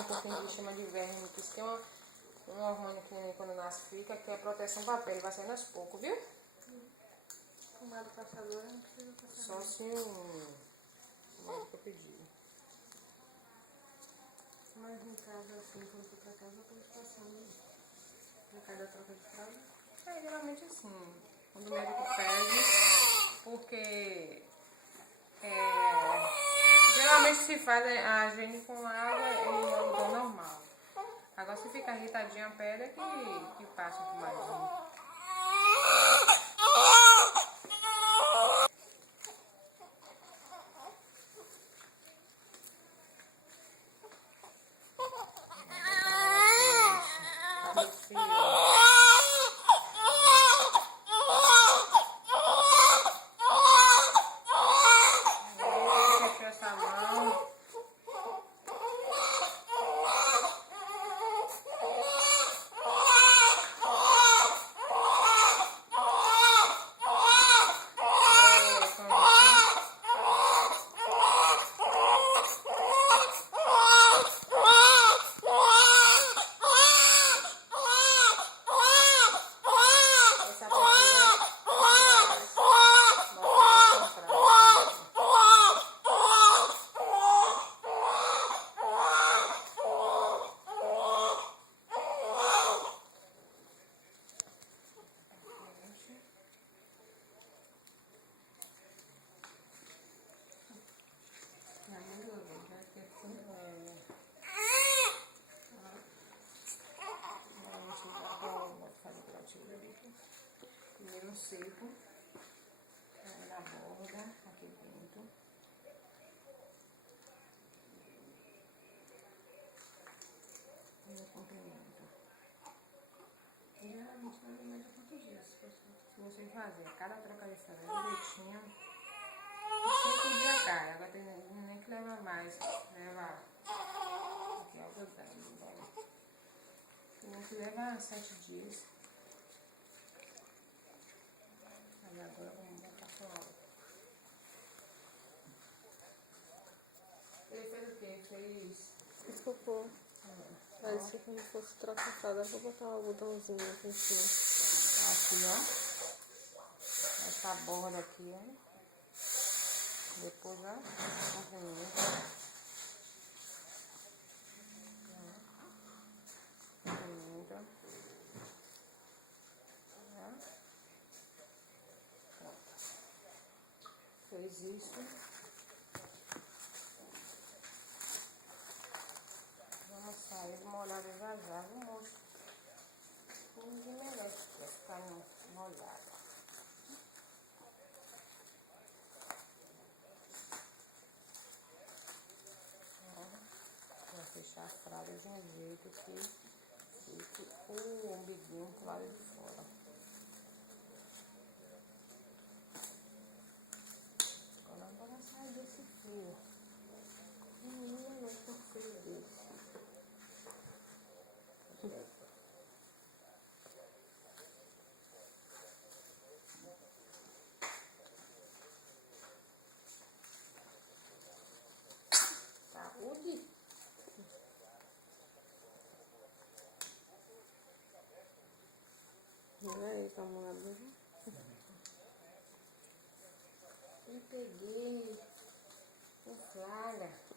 um pouquinho de chama de verme, que isso tem um hormônio que nem quando nasce fica, que é proteção pra pele, vai saindo aos poucos, viu? Pomada passadora não precisa passar. Só se o médico pedir. Mas em casa, assim, quando for pra casa, eu tô passando na cada troca de fralda. É, geralmente assim, quando o médico pede, porque geralmente se faz a higiene com água e algodão normal. Agora se fica irritadinha a pele é que passa com mais. Primeiro um seco, na borda, aqui dentro. E o comprimento. E geralmente não demora quantos dias. Se você fazer a cada troca de fralda direitinho, 5 dias cai. Agora tem nem que leva mais. Leva aqui é algodão. Tem que levar 7 dias. Aí agora vamos botar com água. Ele fez o quê? Fez... Desculpa. Aí se quando fosse trocar a fralda, eu vou botar um algodãozinho aqui em cima. Aqui, ó. Essa borda aqui, ó. Depois, ó. Comprimento. Comprimento. Fez isso. Vamos sair, vou molhar já já, vou mostrar. Ninguém merece ficar molhado. Vou fechar a fralda de um jeito que fique o umbiguinho pro lado de fora. Agora vamos sair desse fio. Menina, não tô frio desse. Saúde. Olha aí, tá molhado. E peguei com flagra.